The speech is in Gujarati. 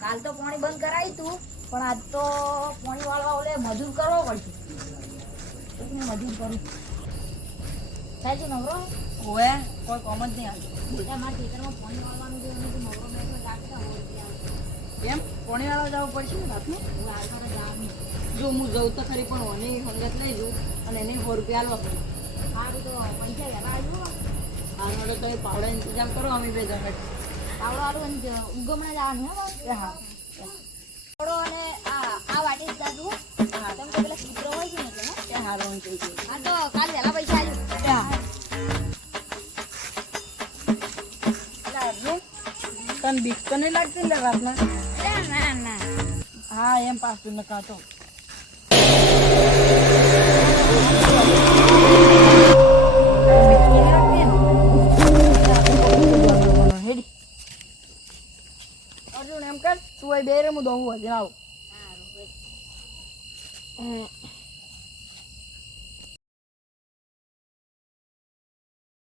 કાલ તો પાણી બંધ કરાવી તું પણ આજ તો પાણી વાળવા ઓલે મજૂર કરવો પડશે તો હું મજૂર કરું સાહેબ નવરો ઓએ કોઈ કોમ જ નહીં આવતું બેટા મારા ખેતરમાં પાણી વાળવાનું છે એનું નવરો મેં લાગતા હોય કેમ પાણી વાળવા જવું પડશે ને રાતનું હું આવતા તો જવાનું જો હું જઉં તો ખરી પણ ઓની સંગત લઈ જઉં અને એને 100 રૂપિયા આલવા પડે સારું તો પૈસા લેવા આવ્યો હા નડે તો એ પાવડા ઇંતજામ કરો અમે બે જણ આવડો આડું ઉગમણા જવાનું હો હા થોડો અને આ વાટી જ જાતું હા તમે તો પેલા ચિત્ર હોય છે ને એટલે એ હારું કહી દે હા તો કાલ વહેલા પૈસા આવ્યો તને બીક તો નહીં લાગતી ને રાતના ના ના હા એમ પાછું ન કાતો અર્જુન એમ કર તું બે રે હું દઉં હજી આવું સારું